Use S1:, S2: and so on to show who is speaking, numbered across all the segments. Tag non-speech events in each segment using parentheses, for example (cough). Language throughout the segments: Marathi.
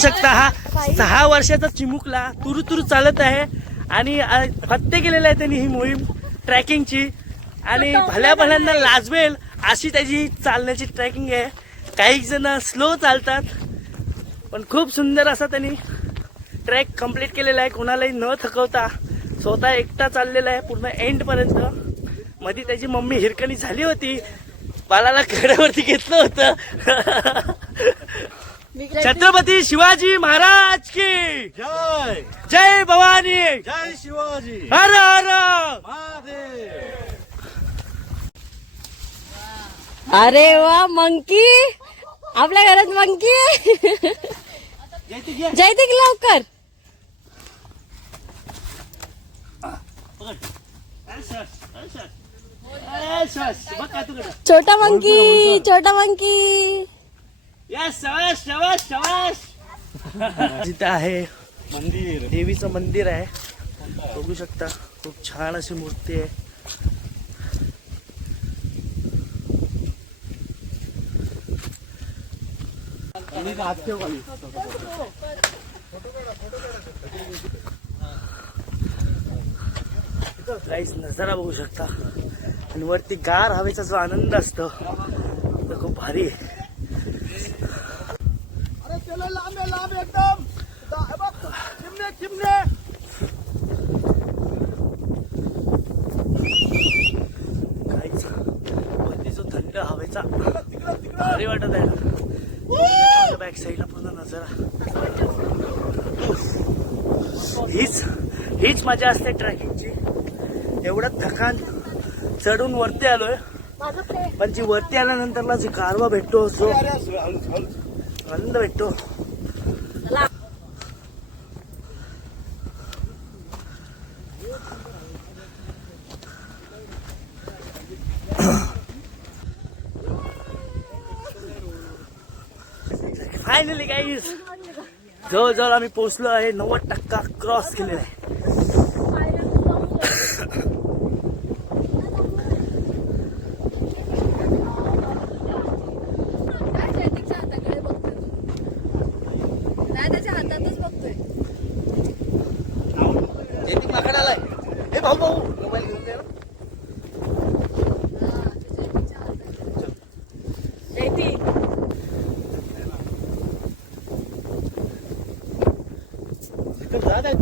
S1: शकता हा सहा वर्षाचा चिमुकला तुरु तुरु चालत आहे. आणि आ, केलेलं आहे त्यांनी ही मोहीम ट्रॅकिंगची. आणि भल्या भल्यांना लाजवेल अशी त्याची चालण्याची ट्रॅकिंग आहे. काही जण स्लो चालतात पण खूप सुंदर असा त्यांनी ट्रॅक कंप्लीट केलेला आहे. कोणालाही न थकवता स्वतः एकटा चाललेला आहे पूर्ण एंडपर्यंत मध्ये त्याची मम्मी हिरकणी झाली होती. बालाला कड्यावरती घेतलं होतं. (laughs) छत्रपती शिवाजी महाराज की
S2: जय.
S1: जय भवानी.
S2: जय शिवाजी.
S1: हर हर.
S2: महादेव.
S3: अरे वा मंकी. आपल्या घरात मंकी. जयतिक लवकर? छोटा मंकी छोटा मंकी.
S1: जिथं आहे.
S2: मंदिर.
S1: देवीचं मंदिर आहे. बघू शकता खूप छान अशी मूर्ती आहे. काहीच नजारा बघू शकता. आणि वरती गार हवेचा जो आनंद असतो तो खूप भारी आहे
S2: अरे चलो लांब आहे, लांब आहे एकदम दा- हे बघ, चिमणे चिमणे
S1: काहीच वरती जो थंड हवेचा भारी वाटत आहे बॅक साईडला पूर्ण नजारा हीच हीच मजा असते ट्रॅकिंगची एवढं थकान चढून वरती आलोय पण जी वरती आल्यानंतरला जी गारवा भेटतो जो. आनंद भेटतो फायनली गाईज जवळजवळ आम्ही पोहोचलो आहे नव्वद टक्का क्रॉस केलेला आहे.
S3: त्याच्या हातातच बघतोय
S1: जयदीप माकड आलाय हे भाऊ भाऊ मोबाईल घेऊन दे ना
S2: इथं जात आहे.
S1: तर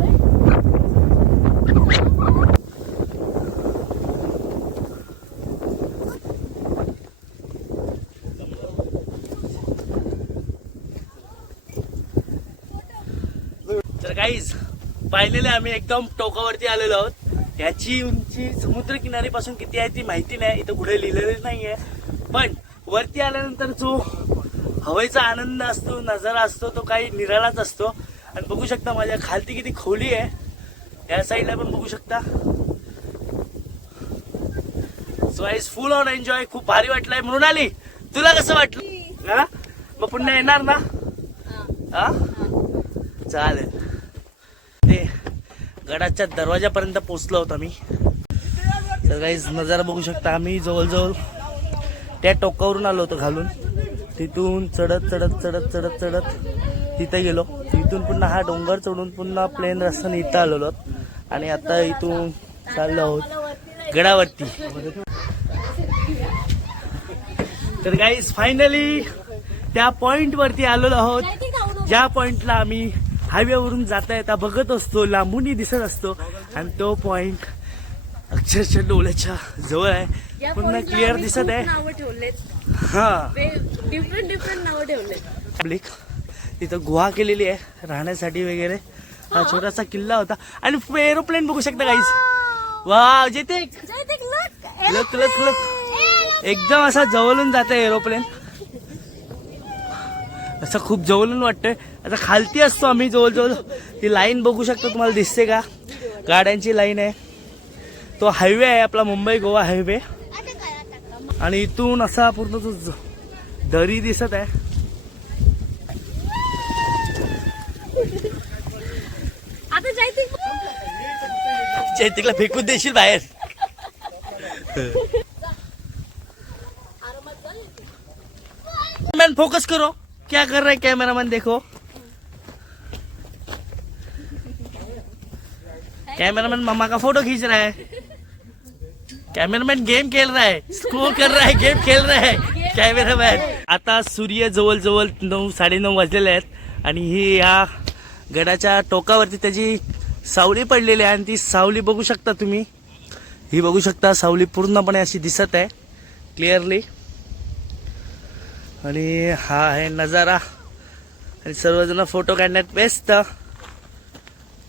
S1: काहीच पाहिलेले आम्ही एकदम टोकावरती आलेलो आहोत. याची उंची समुद्र किनारीपासून किती आहे ती माहिती नाही. इथं कुठे लिहिलेलं नाही आहे पण वरती आल्यानंतर जो हवेचा आनंद असतो नजारा असतो तो काही निराळाच असतो. आणि बघू शकता माझ्या खालती किती खोली आहे. या साईडला पण बघू शकता. सो आईज फुल ऑन एन्जॉय खूप भारी वाटलंय. म्हणून आली. तुला कसं वाटलं? हा? मग पुन्हा येणार ना? हा? चालेल. ते गडाच्या दरवाजापर्यंत पोहोचलो होतो आम्ही. तर काहीच नजारा बघू शकता. आम्ही जवळजवळ त्या टोकावरून आलो होतो घालून तिथून चढत चढत चढत चढत चढत तिथे गेलो. तिथून पुन्हा हा डोंगर चढून पुन्हा प्लेन रस्त्याने इथं आलेलो आहोत. आणि आता इथून चाललो आहोत गडावरती. तर गाईज फायनली त्या पॉइंट वरती आलेलो आहोत. ज्या पॉइंटला आम्ही हायवेवरून जाता येता बघत असतो लांबूनही दिसत असतो आणि तो पॉइंट अक्षरशः डोळ्याच्या जवळ आहे. पुन्हा क्लिअर दिसत आहे. हा.
S3: डिफरंट डिफरंट नावं
S1: पब्लिक तिथं गुहा केलेली आहे राहण्यासाठी वगैरे. हा छोटासा किल्ला होता. आणि एरोप्लेन बघू शकता काहीच वा जेते
S3: look.
S1: लक लक लक एकदम असा जवळून जात आहे एरोप्लेन असं खूप जवळून वाटतंय. आता खालती असतो आम्ही जवळजवळ. ती लाईन बघू शकता तुम्हाला दिसते का? गाड्यांची लाईन आहे. तो हायवे आहे आपला मुंबई गोवा हायवे आणि इथून असा पूर्ण तो दरी दिसत आहे. चैतिकला फेकून देशील बाहेर. मॅन फोकस करो. क्या कर रहा है कैमरामैन देखो. कॅमेरामॅन मम्मा का फोटो खींच रहा है. कॅमेरामॅन गेम खेळ रहा है. स्कोर कर रहा है गेम खेळ रहा है. कॅमेरामॅन आता सूर्य जवळ जवळ नऊ साडेनऊ वाजलेले आहेत. आणि ही या गडाच्या टोकावरती त्याची सावली पडलेली आहे आणि ती सावली बघू शकता तुम्ही. ही बघू शकता सावली पूर्णपणे अशी दिसत आहे क्लिअरली आणि हा आहे नजारा. आणि सर्वजण फोटो काढण्यात व्यस्त.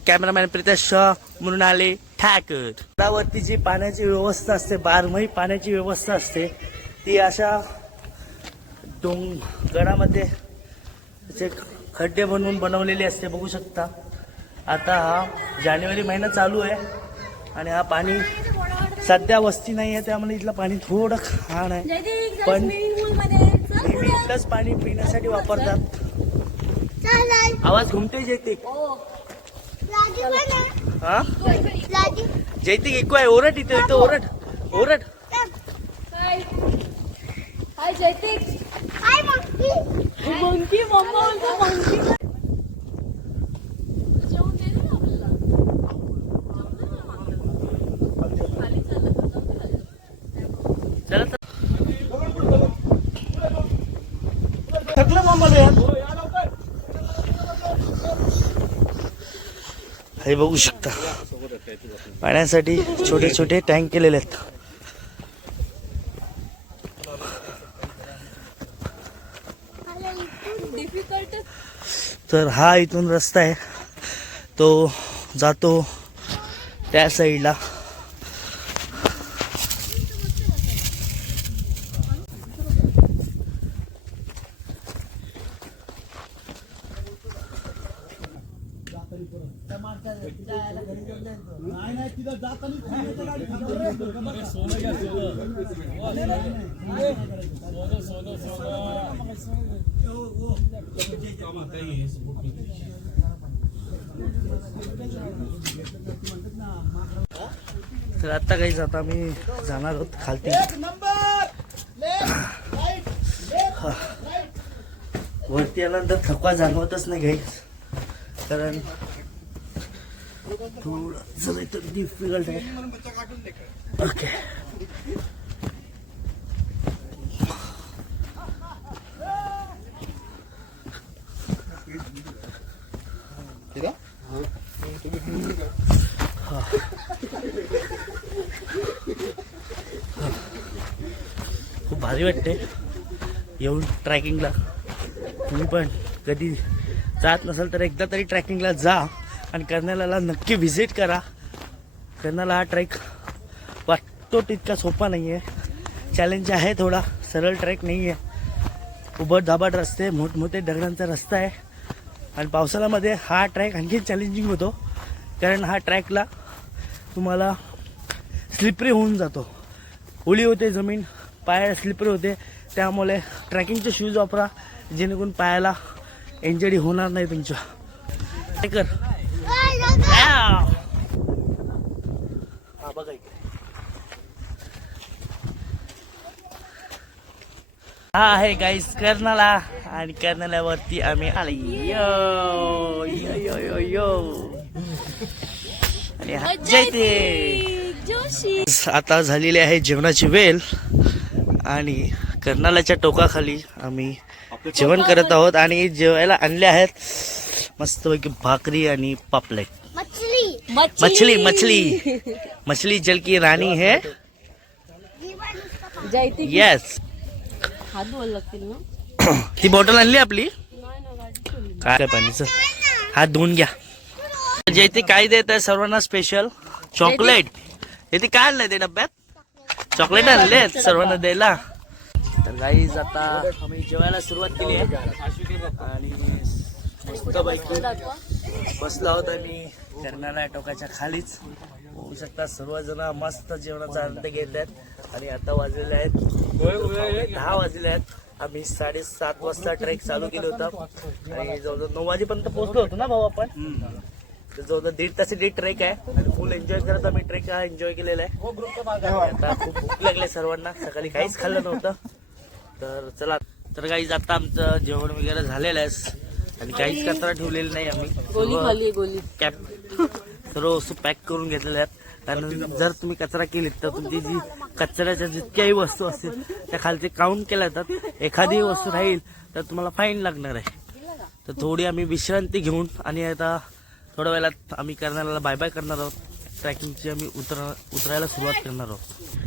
S1: कॅमेरामॅन प्रितेश शॉ म्हणून आले ठाकर. गडावरती जी पाण्याची व्यवस्था असते बारमाही पाण्याची व्यवस्था असते ती अशा डोंग गडामध्ये खड्डे बनवून बनवलेली असते बघू शकता. आता हा जानेवारी महिना चालू आहे आणि हा पाणी सध्या वस्ती नाही आहे त्यामुळे इथलं पाणी थोडं खाण आहे. पण- नेहमी. इथलंच पाणी पिण्यासाठी वापरतात. आवाज घुमते जैतिक
S3: हो.
S1: हा? जैतिक ऐकू आहे ओरड इथे इथं ओरड ओरड.
S3: हाय हाय जयदीप मंकी मम्मा बोलतो मंकी जेवण दे ना आपल्याला खाली चाललं का? जाऊ दे खाली.
S1: चला तर. थकलं मग मला यार. हे बघू शकता. पाण्यासाठी छोटे छोटे टँक केलेले आहेत. तर हा इथून रस्ता आहे. तो जातो त्या साईडला तर आता काही आता आम्ही जाणार आहोत खालती. वरती आल्यानंतर थकवा जाणवतच नाही काही कारण थोडं डिफिकल्ट आहे. ओके खूप भारी वाटते. येऊन ट्रॅकिंगला तुम्ही पण कधी जात नसाल तर एकदा तरी ट्रॅकिंगला जा आणि कर्नालाला नक्की व्हिजिट करा. कर्नाला हा ट्रॅक वाटतो तितका सोपा नाही आहे चॅलेंज आहे थोडा सरळ ट्रॅक नाही आहे उबड धाबड रस्ते मोठमोठे दगडांचा रस्ता आहे. आणि पावसाळ्यामध्ये हा ट्रॅक आणखी चॅलेंजिंग होतो. कारण हा ट्रॅकला तुम्हाला स्लिपरी होऊन जातो. ओली होते जमीन पाया स्लिपरी होते. त्यामुळे ट्रॅकिंगचे शूज वापरा जेणेकरून पायाला इंजरी होणार नाही तुमच्या. ट्रेकर हा बघा इकडे. हा आहे गाईस कर्नाला. आणि कर्नाल्यावरती आम्ही आले. यो यो यो यो यो
S3: जोशी.
S1: आता झालेली आहे जेवणाची वेळ आणि कर्नालाच्या टोकाखाली आम्ही जेवण करत आहोत आणि जेवायला आणले आहेत मस्तपैकी भाकरी आणि पापलेट. मछली. मछली मछली. (laughs) जल की रानी है.
S3: जयती
S1: येस ती बॉटल आणली आपली. काय पाणीचं हात धुवून घ्या. जयते काय देत आहे सर्वांना स्पेशल चॉकलेट येते काय आणलंय ते डब्यात? चॉकलेट आणले सर्वांना द्यायला. तर गाईज आता आम्ही जेवायला सुरुवात केली आहे. आणि मस्तपैकी. बसलो आहोत आणि कर्नाला टोकाच्या खालीच. होऊ शकता सर्वजण मस्त जेवणाचा आनंद घेत आहेत. आणि आता वाजलेले आहेत. दहा वाजले आहेत. आम्ही साडेसात वाजता ट्रेक चालू केलं होतं. आणि जवळजवळ नऊ वाजेपर्यंत पोहोचलो होतो ना भाऊ आपण? जवळजवळ दीड तास दीड ट्रेक आहे आणि फुल एन्जॉय करत आम्ही ट्रेक हा एन्जॉय केलेला आहे. आता खूप भूक लागले सर्वांना. सकाळी काहीच खाल्लं नव्हतं. तर चला तर काही आता आमचं जेवण वगैरे झालेलं आहे. आणि काहीच कचरा ठेवलेला नाही आम्ही. कॅप सर्व वस्तू पॅक करून घेतलेल्या आहेत. कारण जर तुम्ही कचरा केलीत तर तुमची जी कचऱ्याच्या जितक्याही वस्तू असतील त्या खालचे काउंट केल्या जातात. एखादी वस्तू राहील तर तुम्हाला फाईन लागणार आहे. तर थोडी आम्ही विश्रांती घेऊन आणि आता थोड्या वेळात आम्ही करणाऱ्याला बाय बाय करणार आहोत. ट्रॅकिंगची आम्ही उतरा उतरायला सुरुवात करणार आहोत.